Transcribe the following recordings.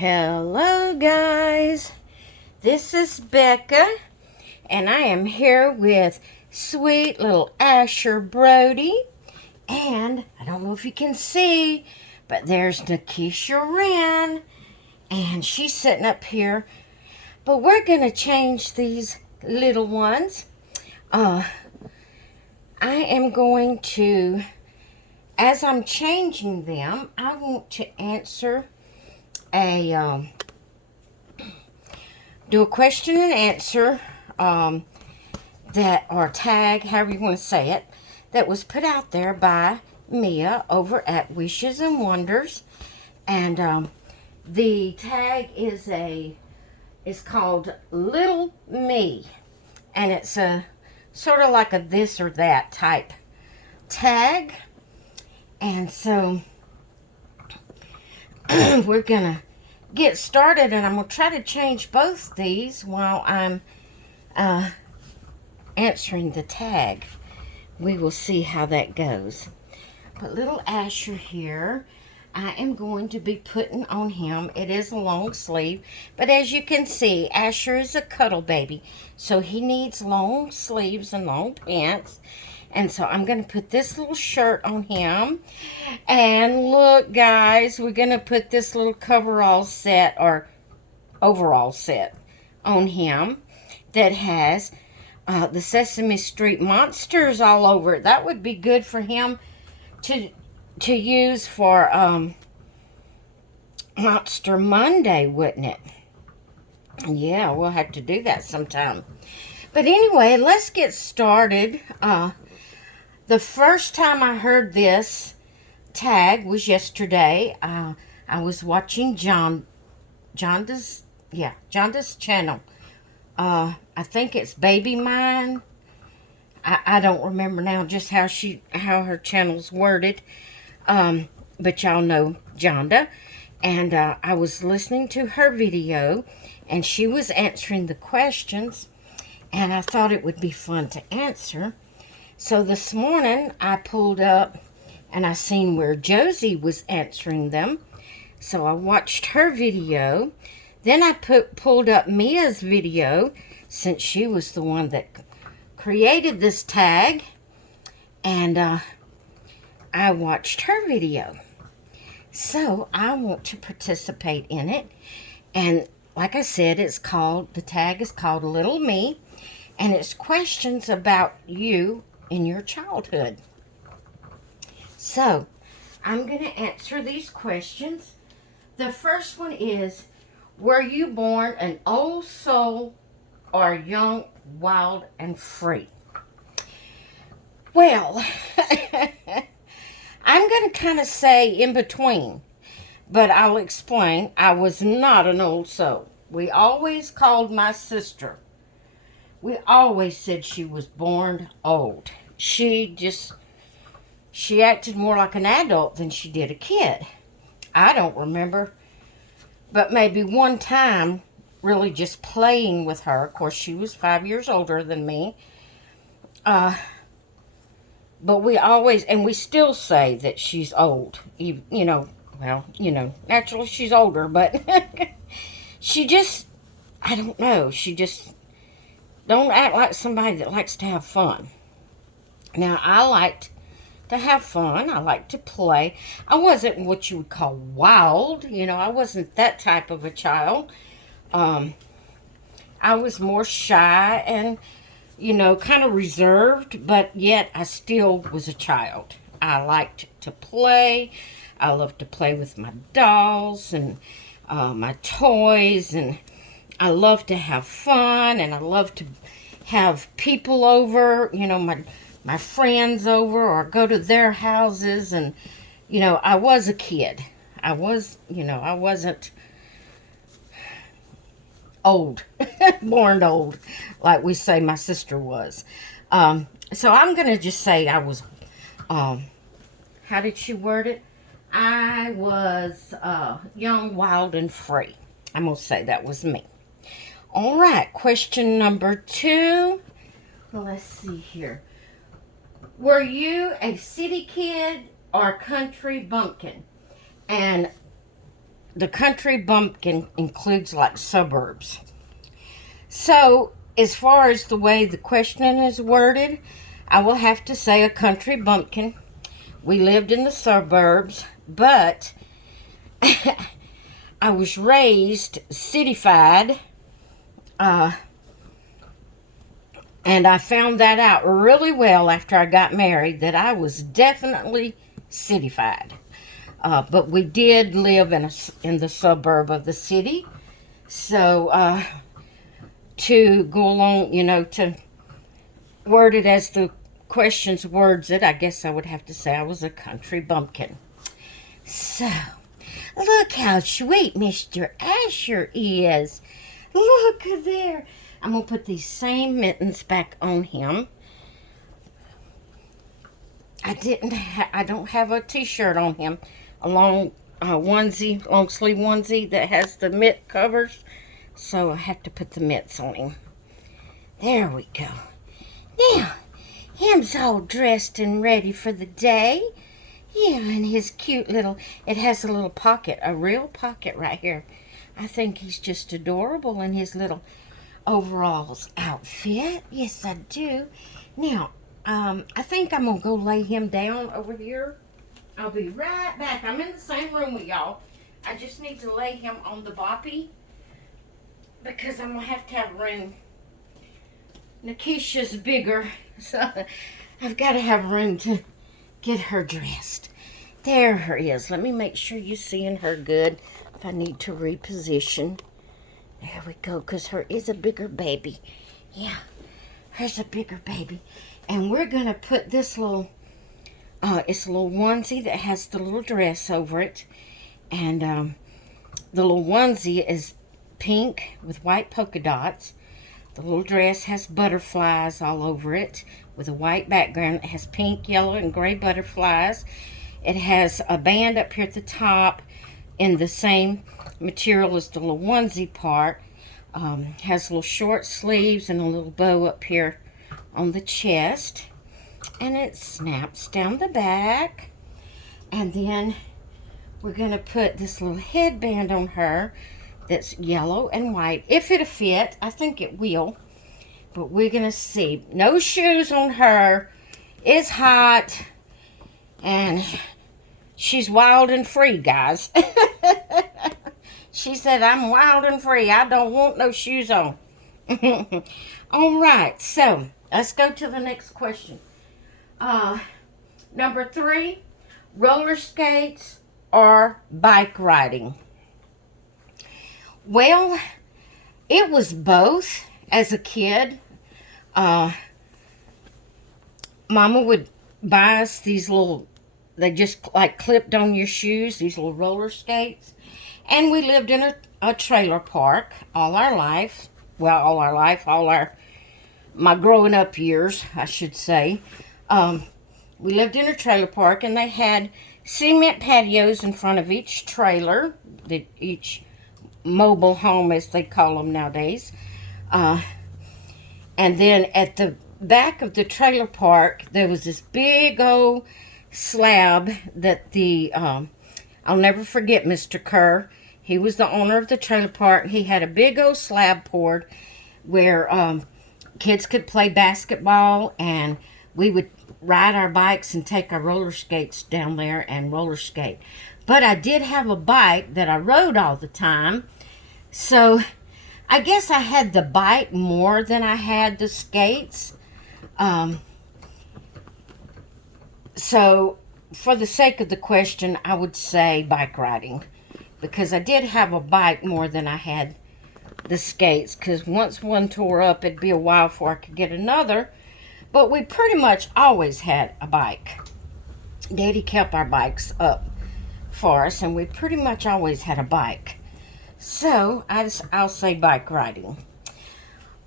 Hello guys, this is Becca and I am here with sweet little Asher Brody, and I don't know if you can see, but there's Nikisha Wren and she's sitting up here, but we're gonna change these little ones. I am going to, as I'm changing them, I want to answer do a question and answer that, or tag, however you want to say it, that was put out there by Mia over at Wishes and Wonders. And the tag is called Little Me, and it's a sort of like a this or that type tag. And so we're gonna get started, and I'm gonna try to change both these while I'm answering the tag. We will see how that goes. But little Asher here, I am going to be putting on him. It is a long sleeve, but as you can see, Asher is a cuddle baby, so he needs long sleeves and long pants. And so I'm going to put this little shirt on him. And look, guys, we're going to put this little coverall set, or overall set, on him that has the Sesame Street monsters all over it. That would be good for him to use for Monster Monday, wouldn't it? Yeah, we'll have to do that sometime. But anyway, let's get started. The first time I heard this tag was yesterday. I was watching Jonda's channel. I think it's Baby Mine. I don't remember now just how her channel's worded. But y'all know Jonda. And I was listening to her video, and she was answering the questions, and I thought it would be fun to answer. So this morning, I pulled up, and I seen where Josie was answering them. So I watched her video. Then I pulled up Mia's video, since she was the one that created this tag. And I watched her video. So I want to participate in it. And like I said, the tag is called Little Me. And it's questions about you in your childhood. So I'm going to answer these questions. The first one is, were you born an old soul or young, wild, and free? Well, I'm going to kind of say in between, but I'll explain. I was not an old soul. We always called my sister. We always said she was born old. She acted more like an adult than she did a kid. I don't remember, but maybe one time really just playing with her. Of course, she was 5 years older than me. But we still say that she's old. Naturally she's older, but she just, I don't know, she just don't act like somebody that likes to have fun. Now, I liked to have fun. I liked to play. I wasn't what you would call wild. I wasn't that type of a child. I was more shy and, kind of reserved, but yet I still was a child. I liked to play. I loved to play with my dolls and my toys, and I loved to have fun, and I loved to have people over, my friends over, or go to their houses. And I was a kid. I wasn't old, born old, like we say my sister was. So I'm gonna just say I was, how did she word it? I was young, wild, and free. I'm gonna say that was me. All right, question number 2. Let's see here. Were you a city kid or country bumpkin? And the country bumpkin includes like suburbs. So, as far as the way the question is worded, I will have to say a country bumpkin. We lived in the suburbs, but I was raised cityfied, and I found that out really well after I got married, that I was definitely cityfied. But we did live in the suburb of the city. So, to go along, to word it as the questions words it, I guess I would have to say I was a country bumpkin. So, look how sweet Mr. Asher is. Look there. I'm going to put these same mittens back on him. I don't have a t-shirt on him. A long long sleeve onesie that has the mitt covers. So I have to put the mitts on him. There we go. Now, him's all dressed and ready for the day. Yeah, and his cute little, it has a little pocket, a real pocket right here. I think he's just adorable in his little overalls outfit. Yes, I do. Now, I think I'm going to go lay him down over here. I'll be right back. I'm in the same room with y'all. I just need to lay him on the boppy because I'm going to have room. Nikisha's bigger, so I've got to have room to get her dressed. There her is. Let me make sure you're seeing her good. If I need to reposition. There we go, because her is a bigger baby. Yeah, her's a bigger baby. And we're going to put this little, it's a little onesie that has the little dress over it. And the little onesie is pink with white polka dots. The little dress has butterflies all over it with a white background. It has pink, yellow, and gray butterflies. It has a band up here at the top in the same material as the little onesie part. Has little short sleeves and a little bow up here on the chest. And it snaps down the back. And then we're going to put this little headband on her that's yellow and white. If it'll fit, I think it will. But we're going to see. No shoes on her. It's hot. And she's wild and free, guys. She said, I'm wild and free. I don't want no shoes on. All right. So, let's go to the next question. Number 3, roller skates or bike riding? Well, it was both as a kid. Mama would buy us these little, they just like clipped on your shoes, these little roller skates. And we lived in a trailer park all our life. Well, my growing up years, I should say. We lived in a trailer park, and they had cement patios in front of each trailer, each mobile home as they call them nowadays. And then at the back of the trailer park, there was this big old slab that I'll never forget Mr. Kerr. He was the owner of the trailer park. He had a big old slab poured where kids could play basketball, and we would ride our bikes and take our roller skates down there and roller skate. But I did have a bike that I rode all the time. So I guess I had the bike more than I had the skates. So for the sake of the question, I would say bike riding. Because I did have a bike more than I had the skates. Because once one tore up, it'd be a while before I could get another. But we pretty much always had a bike. Daddy kept our bikes up for us, and we pretty much always had a bike. So, I'll say bike riding.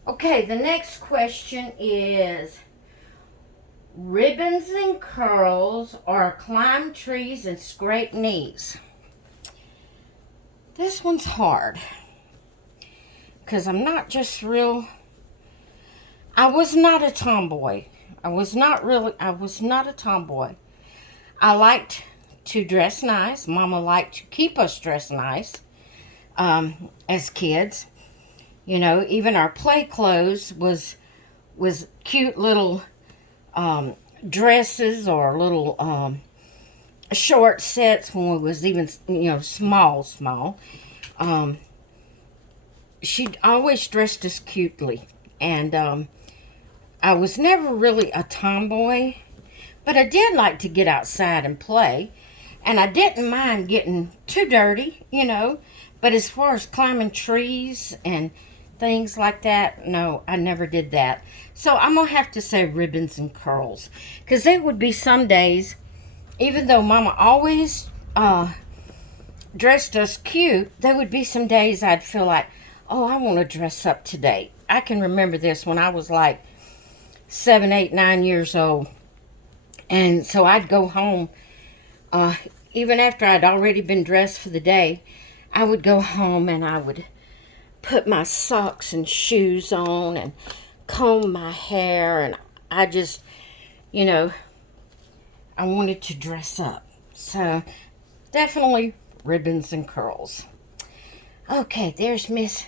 Okay, the next question is ribbons and curls or climb trees and scrape knees. This one's hard because I'm not just real. I was not a tomboy. I was not a tomboy. I liked to dress nice. Mama liked to keep us dressed nice as kids. You know, even our play clothes was cute little dresses or little short sets when we was even, you know, small. She always dressed us cutely. And I was never really a tomboy, but I did like to get outside and play. And I didn't mind getting too dirty, you know. But as far as climbing trees and things like that, no, I never did that. So I'm going to have to say ribbons and curls. Because there would be some days, even though Mama always dressed us cute, there would be some days I'd feel like, oh, I want to dress up today. I can remember this when I was like 7, 8, 9 years old. And so I'd go home, even after I'd already been dressed for the day, I would go home and I would put my socks and shoes on and comb my hair. And I just, you know, I wanted to dress up. So definitely ribbons and curls. Okay, there's Miss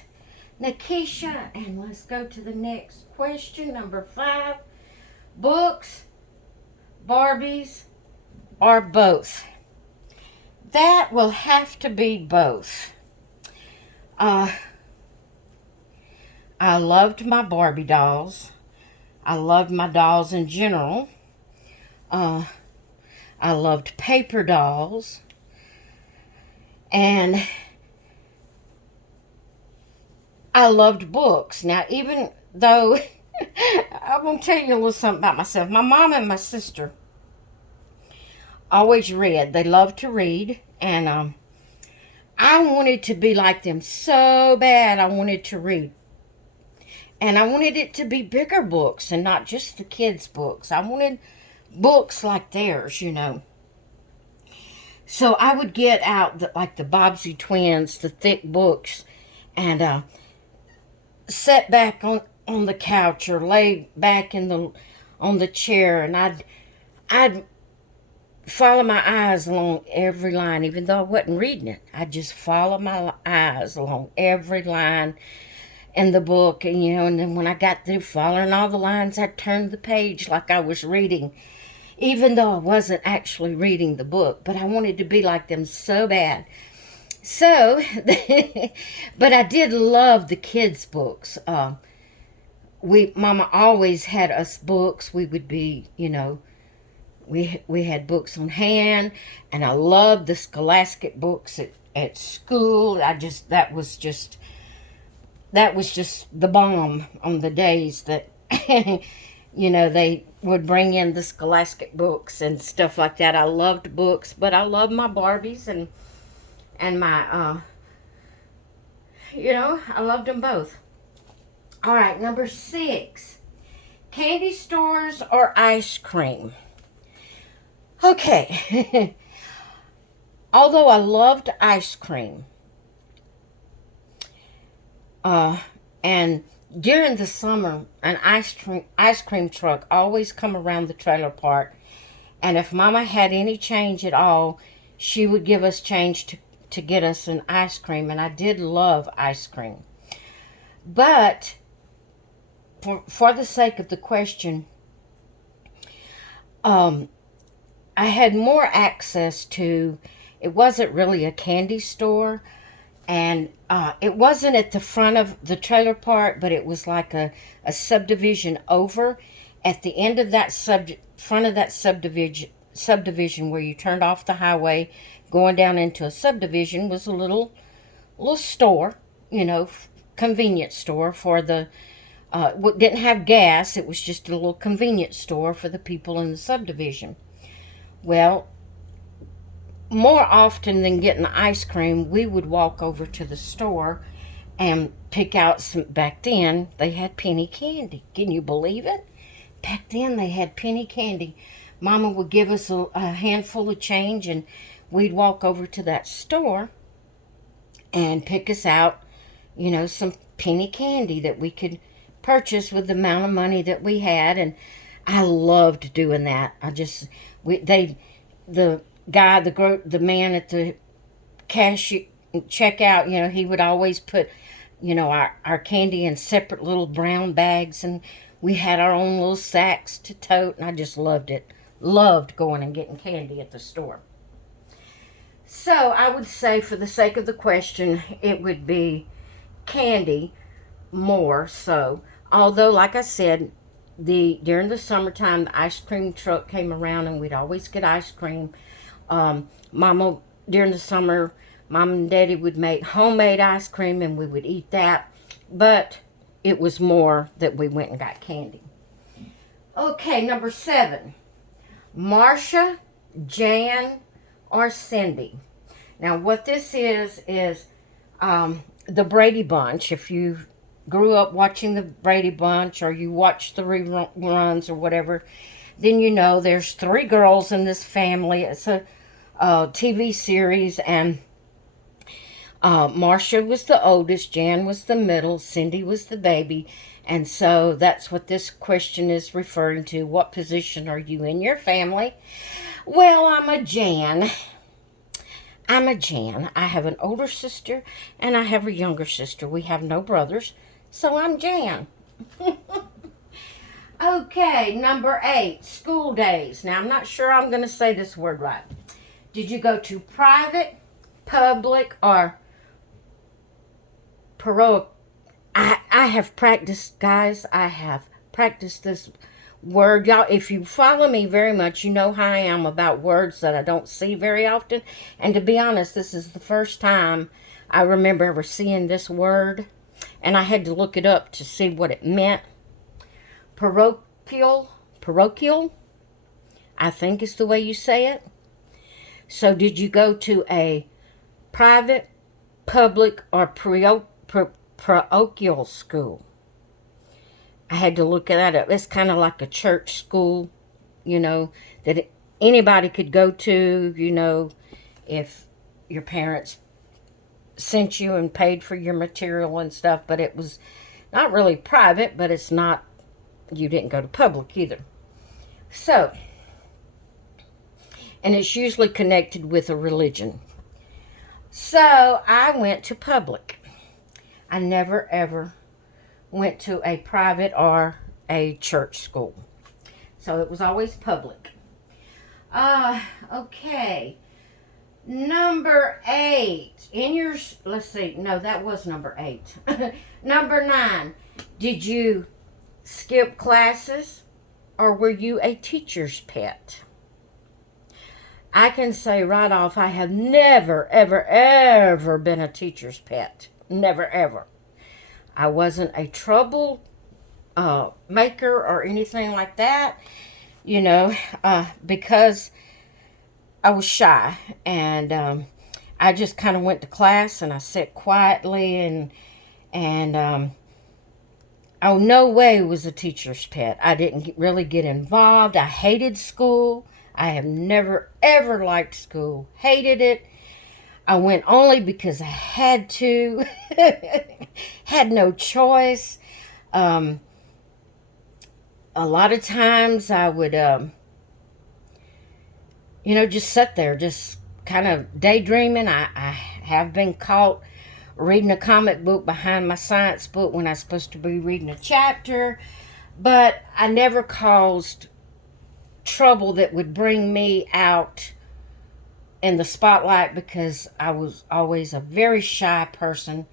Nikisha. And let's go to the next question, number 5. Books, Barbies, or both? That will have to be both. I loved my Barbie dolls. I loved my dolls in general. I loved paper dolls. And I loved books. Now, even though, I'm going to tell you a little something about myself. My mom and my sister always read. They loved to read. And I wanted to be like them so bad. I wanted to read. And I wanted it to be bigger books and not just the kids' books. I wanted books like theirs, you know. So I would get out like the Bobbsey Twins, the thick books, and sit back on the couch or lay back on the chair, and I'd follow my eyes along every line, even though I wasn't reading it. I'd just follow my eyes along every line in the book, and you know, and then when I got through following all the lines, I'd turn the page like I was reading, even though I wasn't actually reading the book. But I wanted to be like them so bad. So, but I did love the kids' books. Mama always had us books. We would be, you know, we had books on hand, and I loved the Scholastic books at school. That was just the bomb on the days that, you know, they would bring in the Scholastic books and stuff like that. I loved books, but I loved my Barbies and my, you know, I loved them both. All right, number 6, candy stores or ice cream? Okay, although I loved ice cream, and during the summer, an ice cream truck always come around the trailer park, and if Mama had any change at all, she would give us change to get us an ice cream, and I did love ice cream. But for the sake of the question, I had more access to, it wasn't really a candy store, and it wasn't at the front of the trailer park, but it was like a subdivision over. At the end of that front of that subdivision where you turned off the highway, going down into a subdivision, was a little store, you know, convenience store for the, didn't have gas. It was just a little convenience store for the people in the subdivision. Well, more often than getting ice cream, we would walk over to the store and pick out some. Back then, they had penny candy. Can you believe it? Back then, they had penny candy. Mama would give us a handful of change, and we'd walk over to that store and pick us out, you know, some penny candy that we could purchase with the amount of money that we had. And I loved doing that. The guy, the man at the cash checkout, he would always put, our candy in separate little brown bags, and we had our own little sacks to tote, and I just loved it. Loved going and getting candy at the store. So I would say, for the sake of the question, it would be candy more so. Although, like I said, during the summertime, the ice cream truck came around, and we'd always get ice cream. Mama, during the summer, Mom and Daddy would make homemade ice cream, and we would eat that. But it was more that we went and got candy. Okay, number 7. Marcia, Jan, or Cindy. Now, what this is the Brady Bunch. If you grew up watching the Brady Bunch, or you watched the reruns or whatever, then you know there's 3 girls in this family. It's a TV series, and Marcia was the oldest, Jan was the middle, Cindy was the baby, and so that's what this question is referring to. What position are you in your family? Well, I'm a Jan. I have an older sister, and I have a younger sister. We have no brothers, so I'm Jan. Okay, number 8, school days. Now, I'm not sure I'm going to say this word right. Did you go to private, public, or parochial? I have practiced, guys. I have practiced this word. Y'all, if you follow me very much, you know how I am about words that I don't see very often. And to be honest, this is the first time I remember ever seeing this word. And I had to look it up to see what it meant. Parochial, I think is the way you say it. So did you go to a private, public, or parochial school? I had to look that up. It's kind of like a church school, that anybody could go to, if your parents sent you and paid for your material and stuff. But it was not really private, but it's not, you didn't go to public either. So, and it's usually connected with a religion. So I went to public. I never ever went to a private or a church school. So it was always public. Okay. Number 8. Let's see. No, that was number 8. Number 9. Did you skip classes, or were you a teacher's pet? I can say right off, I have never, ever, ever been a teacher's pet. Never, ever. I wasn't a trouble maker or anything like that, because I was shy, and I just kind of went to class, and I sat quietly, and oh, no way was a teacher's pet. I didn't really get involved. I hated school. I have never, ever liked school. Hated it. I went only because I had to. Had no choice. A lot of times I would, just sit there, just kind of daydreaming. I have been caught reading a comic book behind my science book when I was supposed to be reading a chapter. But I never caused trouble that would bring me out in the spotlight, because I was always a very shy person.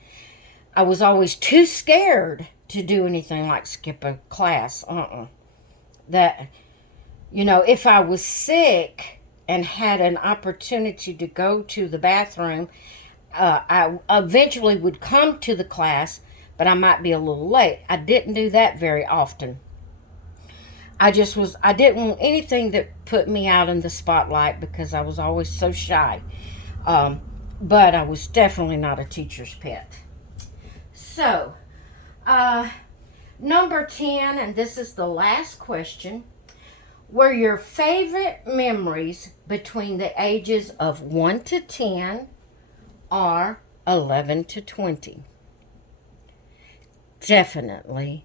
I was always too scared to do anything like skip a class. That, if I was sick and had an opportunity to go to the bathroom, I eventually would come to the class, but I might be a little late. I didn't do that very often. I didn't want anything that put me out in the spotlight, because I was always so shy. But I was definitely not a teacher's pet. So, number 10, and this is the last question. Were your favorite memories between the ages of 1 to 10 or 11 to 20? Definitely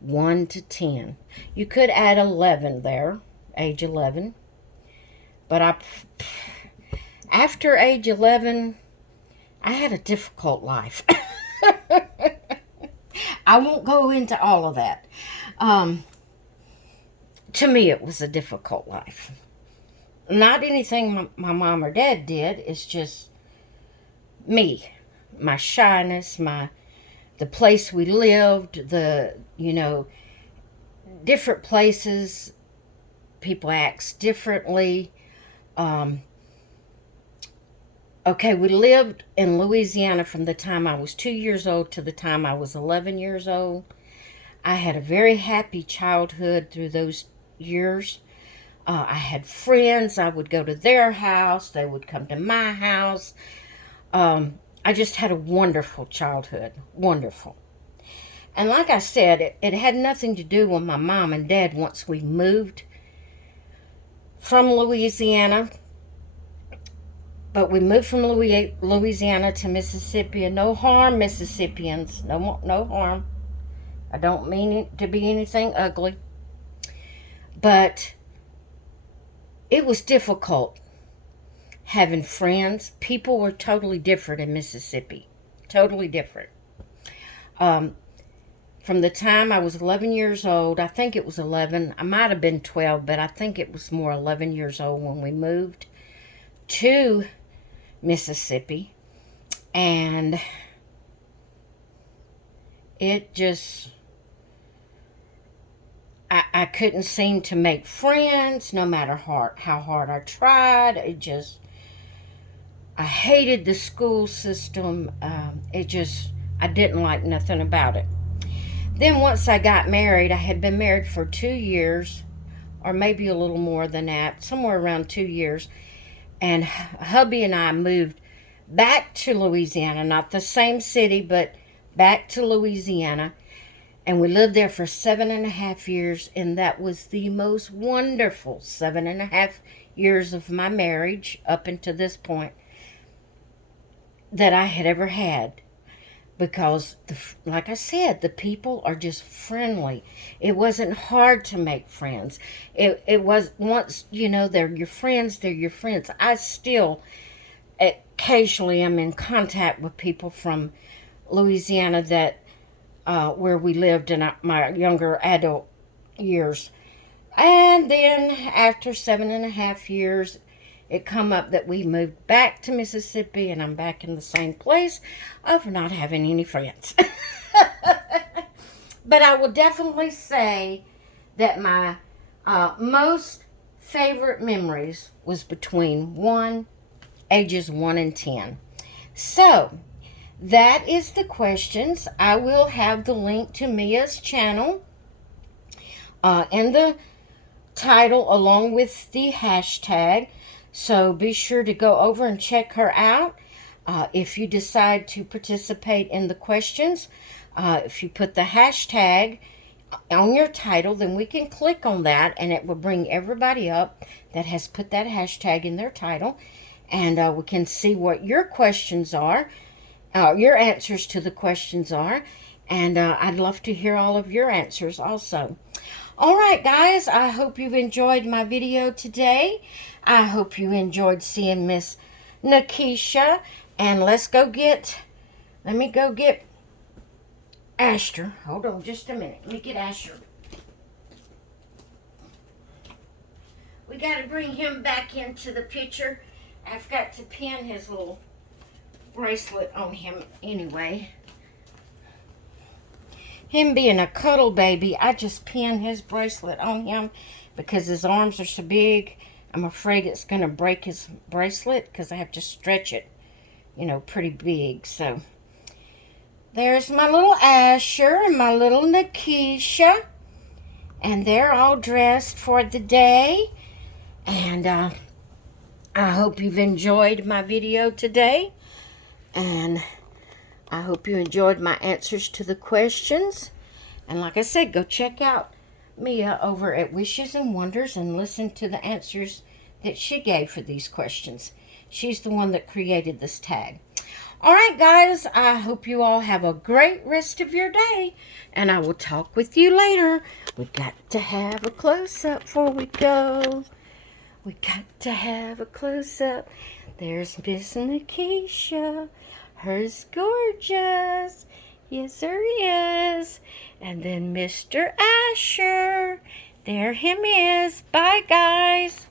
1 to 10. You could add 11 there, age 11. But after age 11, I had a difficult life. I won't go into all of that. To me, it was a difficult life. Not anything my mom or dad did. It's just me, my shyness, the place we lived, different places, people act differently. Okay, we lived in Louisiana from the time I was 2 years old to the time I was 11 years old. I had a very happy childhood through those years. I had friends. I would go to their house. They would come to my house. I just had a wonderful childhood. Wonderful. And like I said, it had nothing to do with my mom and dad once we moved from Louisiana. But we moved from Louisiana to Mississippi. And no harm, Mississippians. No harm. I don't mean it to be anything ugly. But it was difficult having friends. People were totally different in Mississippi. Totally different. From the time I was 11 years old, I think it was 11. I might have been 12, but I think it was more 11 years old when we moved to Mississippi. And it just... I couldn't seem to make friends no matter how hard I tried. I hated the school system. I didn't like nothing about it. Then once I got married, I had been married for 2 years, or maybe a little more than that, somewhere around 2 years. And hubby and I moved back to Louisiana, not the same city, but back to Louisiana. And we lived there for 7.5 years, and that was the most wonderful 7.5 years of my marriage up until this point that I had ever had. Because, like I said, the people are just friendly. It wasn't hard to make friends. It was, once, they're your friends, they're your friends. I still occasionally am in contact with people from Louisiana that where we lived in my younger adult years. And then after 7.5 years, it come up that we moved back to Mississippi, and I'm back in the same place of not having any friends. But I will definitely say that my most favorite memories was between ages 1 and 10. So that is the questions. I will have the link to Mia's channel in the title along with the hashtag. So be sure to go over and check her out. If you decide to participate in the questions, if you put the hashtag on your title, then we can click on that and it will bring everybody up that has put that hashtag in their title. And we can see what your questions are. Your answers to the questions are, and I'd love to hear all of your answers also. All right, guys, I hope you've enjoyed my video today. I hope you enjoyed seeing Miss Nakisha, and let me go get Asher. Hold on just a minute. Let me get Asher. We got to bring him back into the picture. I've got to pin his little bracelet on him anyway. Him being a cuddle baby, I just pin his bracelet on him because his arms are so big. I'm afraid it's going to break his bracelet because I have to stretch it, pretty big. So there's my little Asher and my little Nakisha, and they're all dressed for the day. And I hope you've enjoyed my video today. And I hope you enjoyed my answers to the questions. And like I said, go check out Mia over at Wishes and Wonders and listen to the answers that she gave for these questions. She's the one that created this tag. All right, guys, I hope you all have a great rest of your day. And I will talk with you later. We got to have a close-up before we go. We got to have a close-up. There's Miss Nikisha. Her's gorgeous. Yes, there is. And then Mr. Asher. There him is. Bye, guys.